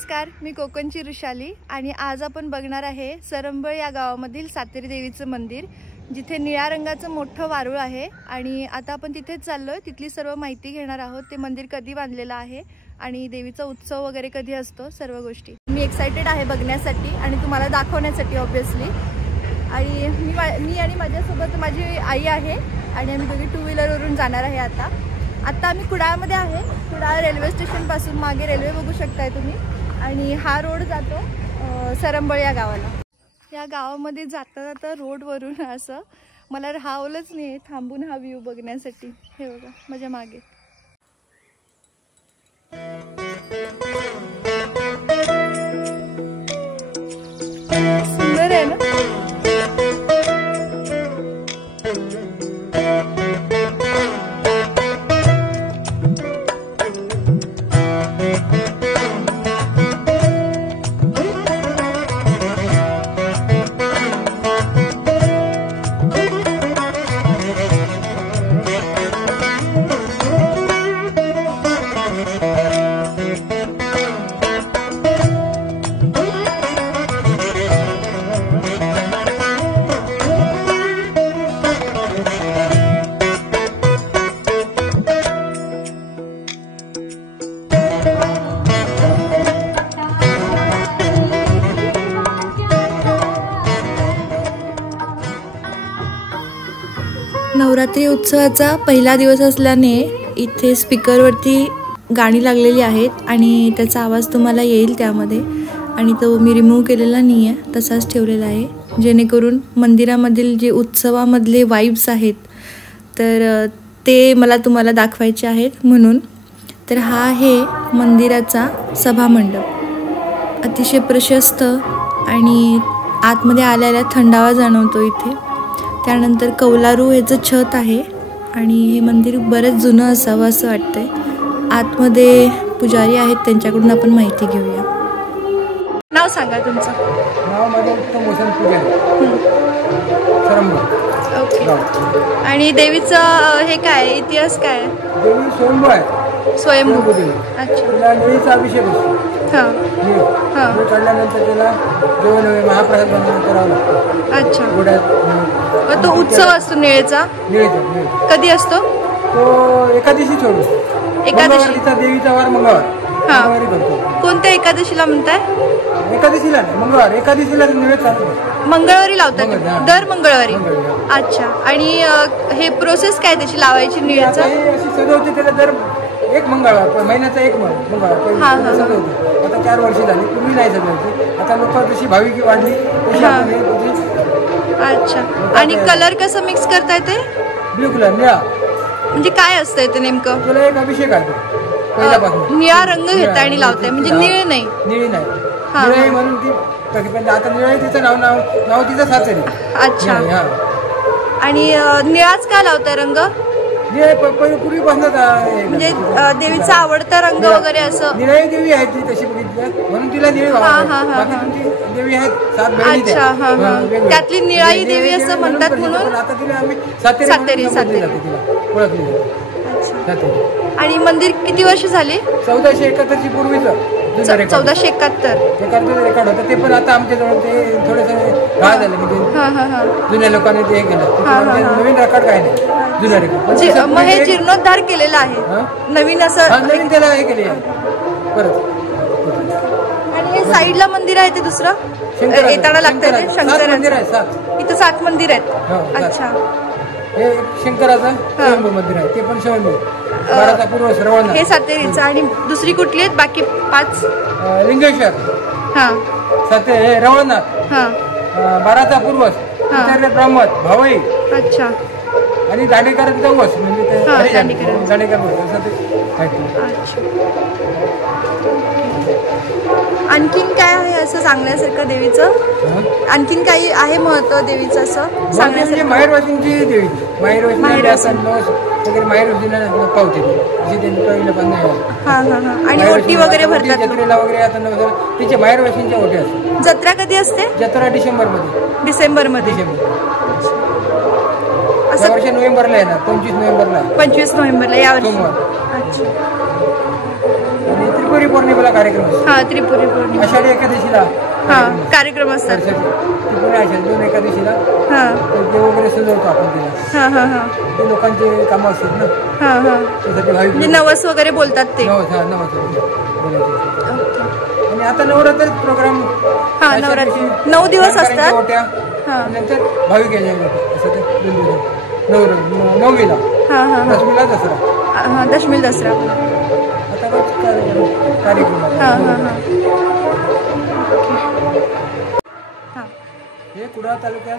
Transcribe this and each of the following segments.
नमस्कार, मी कोकणची ऋषाली आणि आज आपण बघणार आहे सरंबळ या गावामधील सातेरी देवीचं मंदिर, जिथे निळ्या रंगाचं मोठं वारुळ आहे. आणि आता आपण तिथेच चाललोय, तिथली सर्व माहिती घेणार आहोत. ते मंदिर कधी बांधलेलं आहे आणि देवीचा उत्सव वगैरे कधी असतो, सर्व गोष्टी. मी एक्साइटेड आहे बघण्यासाठी आणि तुम्हाला दाखवण्यासाठी ऑब्वियसली. आणि मी आणि माझ्यासोबत माझी आई आहे आणि आम्ही दोघी टू व्हीलरवरून जाणार आहे. आता आम्ही कुडाळमध्ये आहे. कुडाळ रेल्वे स्टेशनपासून मागे रेल्वे बघू शकताय तुम्ही. आणि हा रोड जातो सरंबळ या गावाला. या गावामध्ये जाता जाता रोडवरून असं मला राहावलंच नाही थांबून हा व्ह्यू बघण्यासाठी. हे बघा माझ्या मागे. सुंदर आहे ना. नवरात्री उत्सवाचा पहिला दिवस असल्याने इथे स्पीकरवरती गाणी लागलेली आहेत आणि त्याचा आवाज तुम्हाला येईल त्यामध्ये. आणि तो मी रिमूव्ह केलेला नाही आहे, तसाच ठेवलेला आहे, जेणेकरून मंदिरामधील जे उत्सवामधले वाईब्स आहेत तर ते मला तुम्हाला दाखवायचे आहेत म्हणून. तर हा आहे मंदिराचा सभामंडप. अतिशय प्रशस्त आणि आतमध्ये आल्याला थंडावा जाणवतो इथे. त्यानंतर कौलारू ह्याचं छत आहे आणि हे मंदिर बरंच जुनं असावं असं वाटतंय. आतमध्ये पुजारी आहेत, त्यांच्याकडून आपण माहिती घेऊया. नाव सांगा तुमचं. नाव माझं उत्तम वसंत पुजारी, सरंबळ. ओके. आणि देवीचं हे काय इतिहास काय? देवी स्वयंभू आहे. स्वयंभू. अच्छा. तिला निळीचा अभिषेक असतो. हां. काढल्यानंतर त्याला जेवण महाप्रसाद बनवून करावं लागतं. अच्छा. गोड्यात तो उत्सव असतो निळेचा. कधी असतो तो? एकादशी सोडून. एकादशीचा देवीचा वार मंगळवार. मंगळवारी करतो. कोणत्या एकादशीला म्हणताय? एकादशीला नाही, मंगळवार. एकादशीला निळे चालतो. मंगळवारी लावतात, दर मंगळवारी. अच्छा. आणि हे प्रोसेस काय त्याची लावायची निळेचा? अशी सजवते त्याला दर एक मंगळवार, महिन्याचा एक मंगळवार सजवते. आता 4 वर्ष झाली. पूर्वी नाही सजवते. आता लोक जशी भाविकी वाढली तशी. अच्छा. आणि कलर कसं मिक्स करताय ते? ब्ल्यू कलर, निळा. म्हणजे काय असतंय ते नेमकं? तुला एक अभिषेक आहे पहिल्यापासून. निळा रंग घेताय आणि लावताय, म्हणजे निळे नाही? निळी नाही, निळी म्हणून ती. आता निळी तिचं नाव तिचं सातेरी. अच्छा. आणि निळाच का लावताय रंग? पूर्वीपासूनच म्हणजे देवीचा आवडता रंग वगैरे असं? निळी देवी आहे ती तशी बघितली म्हणून तिला निळी देवी आहेत. 7 बहिणी. अच्छा. त्यातली निळाई देवी असं म्हणतात म्हणून आता तिला आम्ही सातेरी ओळखली. आणि मंदिर किती वर्ष झाले? 1471 पूर्वीचं. 1471 रेकॉर्ड होतं ते. पण आता आमच्याजवळ ते थोडंसं गाळ झालं, म्हणजे जुन्या लोकांनी ते केलं. नवीन रेकॉर्ड काय नाही, जुन्या रेकॉर्ड. मग हे जीर्णोद्धार केलेलं आहे नवीन असं? नवीन त्याला हे केले परत. आणि हे साईडला मंदिर आहे ते दुसरं येताना लागतं ते शंकर मंदिर आहे. इथं 7 मंदिर आहेत. अच्छा. हे शंकराचं स्वयंभू मंदिर आहे, ते पण स्वयंभू. बाराचा पूर्व श्रवण. हे सातेरीचं. आणि दुसरी कुठली आहेत बाकी 5? लिंगेश्वर, हे रवळनाथ, बाराचा पूर्व, ब्रह्मत, भावई. अच्छा. आणि दांडेकरांचा वस, म्हणजे दांडेकर. आणखीन काय आहे असं सांगण्यासारखं देवीचं? आणखीन काही आहे महत्व देवीचं असं सांगण्यासारखं? माहेरवाशींची देवी. माहेरवाशीला पावते आणि ओटी वगैरे भरतात वगैरे. तिचे माहेरवाशींच्या ओटी असतात. जत्रा कधी असते? जत्रा डिसेंबरमध्ये. असं वर्ष नोव्हेंबरला आहे ना, 25 नोव्हेंबरला. 25 नोव्हेंबरला यावर्षी. अच्छा. त्रिपुरी पौर्णिमेला कार्यक्रम असतो. हा त्रिपुरी पौर्णिमा. आषाढी एकादशीला कार्यक्रम असतात. त्रिपुरी आषाढी 2 एकादशीला देव वगैरे सजवतो आपण तिला. ते लोकांचे कामं असतात ना. त्यासाठी भाविक नवस वगैरे बोलतात ते. नवस आणि आता नवरात्र प्रोग्राम. नवरात्री 9 दिवस असतात. नंतर भाविक असं ते 2 दिवस. 9वीला दशमीला दसरा. दशमी दसरा आता कार्यक्रम. हे कुडाळ तालुक्यात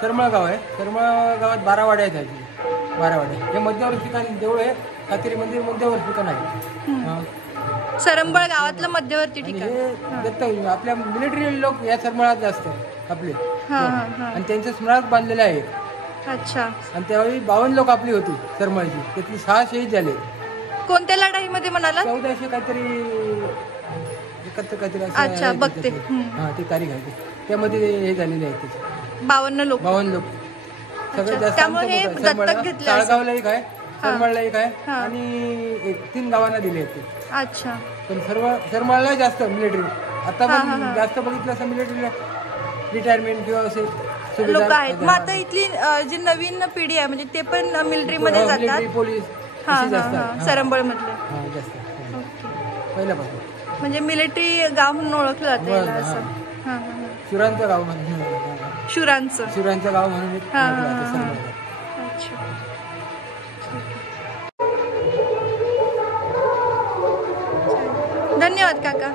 सरमळ गाव आहे. सरमळ गावात 12 वाड्या आहेत. 12 वाड्या. हे मध्यवर्ती ठिकाण देऊळ आहे. सातेरी मंदिर मध्यवर्ती ठिकाण आहे. सरंबळ गावातलं मध्यवर्ती ठिकाण. हे दत्त आपल्या मिलिटरी लोक या सरमळात जास्त आपले आणि त्यांच्या स्मरणात बांधलेले आहेत. अच्छा. आणि त्यावेळी 52 लोक आपली होती सरमळची. त्यातली 6 शहीद झाले. कोणत्या लढाईमध्ये म्हणाला? 1400 काहीतरी 71 काहीतरी. अच्छा बघते. ते तारीख आहे. त्यामध्ये हे झालेले आहेत. 52 लोक. सगळ्यात जास्त साळगावला एक आहे, सरमळला एक आहे आणि 3 गावांना दिले आहेत ते. अच्छा. पण सरमळला जास्त मिलिटरी. आता पण जास्त बघितलं असं मिलिटरी रिटायरमेंट किंवा असे लोक आहेत. मग आता इथली जी नवीन पिढी आहे म्हणजे ते पण मिलिटरी मध्ये जातात. पोलीस सरंबळ मधले जास्त पहिल्यापासून. म्हणजे मिलिटरी गाव म्हणून ओळखलं जातं असं. शुरांचं गाव म्हणून. शुरांचं गाव म्हणून. धन्यवाद काका.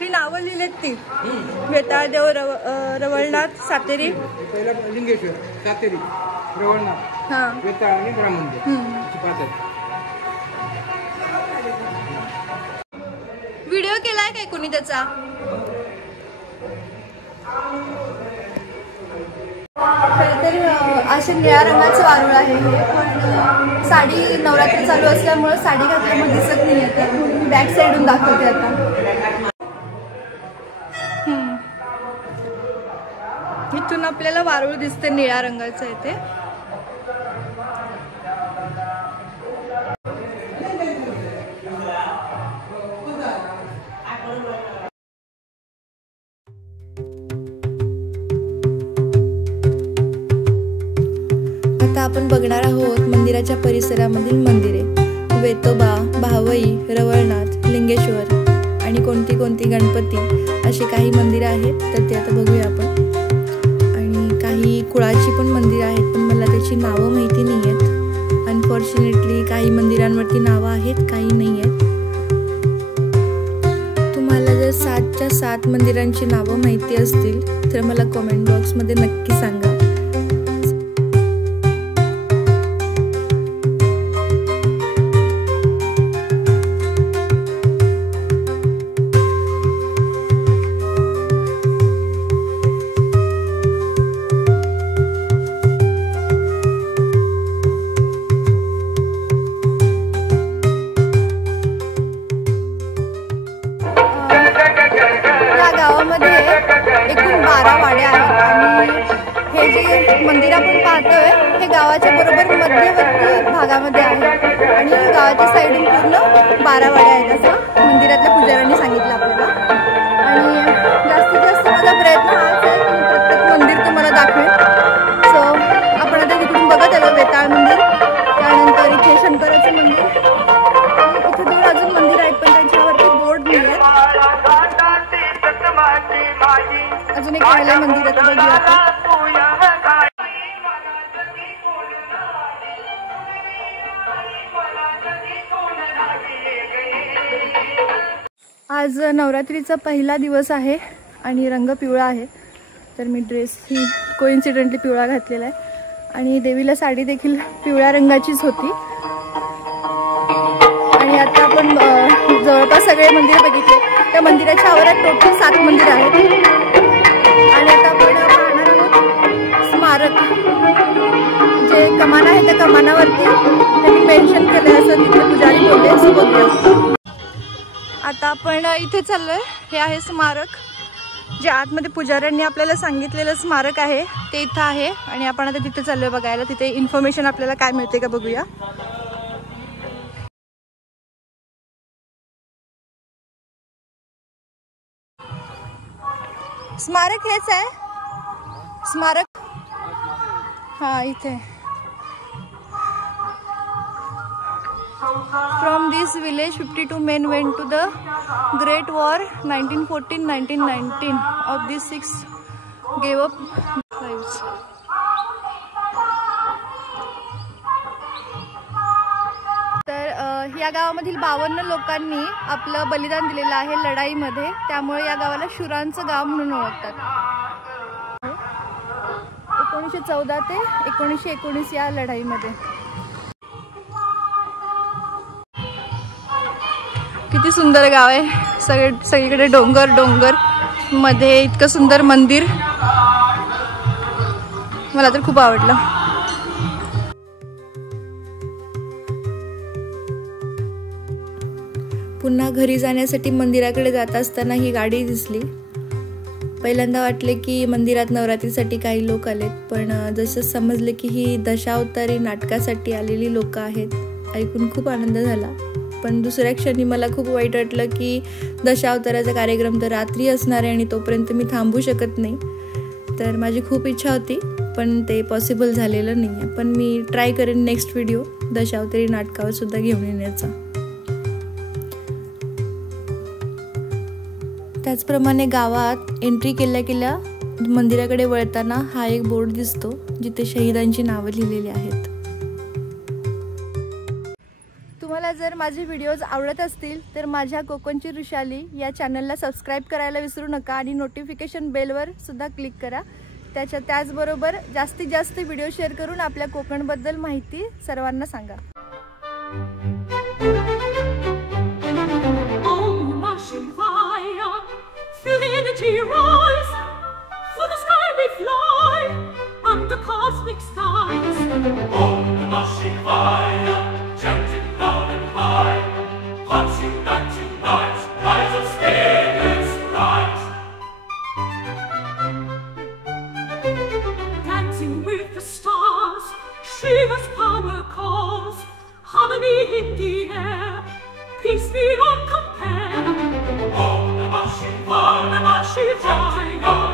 ही नावं लिहिलेत ती. वेताळदेव, रवळनाथ, सातेरी. पहिला लिंगेश्वर, सातेरी, रवळनाथ, वेताळ आणि ग्राममंदिर. व्हिडिओ केलाय काय कोणी त्याचा? खरंतर असे निळ्या रंगाचं वारुळ आहे हे. पण साडी नवरात्री चालू असल्यामुळे साडी घातल्यामुळे दिसत नाही आहे. तर मी बॅक साईडून दाखवते आता. इथून आपल्याला वारुळ दिसते निळ्या रंगाचं आहे ते. आता आपण बघणार आहोत मंदिराच्या परिसरामधील मंदिरे. वेतोबा, भावई, रवळनाथ, लिंगेश्वर आणि कोणती कोणती गणपती अशी काही मंदिरं आहेत. तर ते आता बघूया आपण. आणि काही कुळाची पण मंदिरं आहेत पण मला त्याची नावं माहिती नाही आहेत. अनफॉर्च्युनेटली काही मंदिरांवरती नावं आहेत, काही नाही आहेत. तुम्हाला जर 7च्या 7 मंदिरांची नावं माहिती असतील तर मला कमेंट बॉक्समध्ये नक्की सांगा. गावामध्ये एकूण 12 वाड्या आहेत आणि हे जे मंदिर आपण पाहतोय हे गावाच्या बरोबर मध्यवर्ती भागामध्ये आहे आणि गावाच्या साईडून पूर्ण 12 वाड्या आहेत असं मंदिरातल्या पुजाऱ्यांनी सांगितलं आपल्याला. आणि जास्तीत जास्त माझा प्रयत्न हाच आहे की प्रत्येक मंदिर तुम्हाला दाखवेल. सो आपण आता तिकडून बघत आलो वेताळ मंदिर, त्यानंतर इथे शंकराचं मंदिर. इथे 2 अजून मंदिर आहेत पण त्यांच्यावरती बोर्ड नाही आहेत. अजून एक राहिलं मंदिर आहे बघूया आपण. आज नवरात्रीचा पहिला दिवस आहे आणि रंग पिवळा आहे. तर मी ड्रेस ही कोइन्सिडेंटली पिवळा घातलेला आहे आणि देवीला साडी देखील पिवळ्या रंगाचीच होती. आणि आता आपण जवळपास सगळे मंदिर बघितले. त्या मंदिराच्या आवारात टोटल 7 मंदिर आहेत. आणि आता आपण पाहणार आहोत स्मारक. जे कमान आहे त्या कमानावरती त्यांनी मेन्शन केलं असं तिथे पुजारी बोलले. आता आपण इथे चाललोय. हे आहे स्मारक, जे आतमध्ये पुजाऱ्यांनी आपल्याला सांगितलेलं स्मारक आहे ते इथं आहे आणि आपण आता तिथे चाललोय बघायला. तिथे इन्फॉर्मेशन आपल्याला काय मिळते का बघूया. स्मारक हेच आहे स्मारक. हा इथे. From this village 52 men went to the Great War 1914-1919. Of these 6 gave up lives. तर या गावामधील 52 लोकांनी आपलं बलिदान दिलेलं आहे लढाईमध्ये, त्यामुळे या गावाला शूरांचं गाव म्हणून ओळखतात. 1914 ते 1919 या लढाईमध्ये. किती सुंदर गाव आहे. सगळीकडे डोंगर डोंगर मध्ये इतकं सुंदर मंदिर. मला तर खूप आवडलं. पुन्हा घरी जाण्यासाठी मंदिराकडे जात असताना ही गाडी दिसली. पहिल्यांदा वाटले की मंदिरात नवरात्रीसाठी काही लोक आलेत, पण जसं समजले की ही दशावतारी नाटकासाठी आलेली लोक आहेत. ऐकून खूप आनंद झाला. पण दुसऱ्या क्षणी मला खूप वाईट वाटलं की दशावताराचा कार्यक्रम तर रात्री असणार आहे आणि तोपर्यंत मी थांबू शकत नाही. तर माझी खूप इच्छा होती पण ते पॉसिबल झालेलं नाही आहे. पण मी ट्राय करेन नेक्स्ट व्हिडिओ दशावतारी नाटकावर सुद्धा घेऊन येण्याचा. त्याचप्रमाणे गावात एंट्री केल्या केल्या मंदिराकडे वळताना हा एक बोर्ड दिसतो जिथे शहीदांची नावं लिहिलेली आहेत. तुम्हाला जर माझे व्हिडिओज आवडत असतील तर माझ्या कोकणची वृषाली या चॅनलला सबस्क्राईब करायला विसरू नका आणि नोटिफिकेशन बेलवर सुद्धा क्लिक करा. त्याचबरोबर जास्तीत जास्त व्हिडिओ शेअर करून आपल्या कोकणबद्दल माहिती सर्वांना सांगा. Shiva's power calls, harmony in the air, peace beyond compare. Om Namah Shivaya, Namah Shivaya.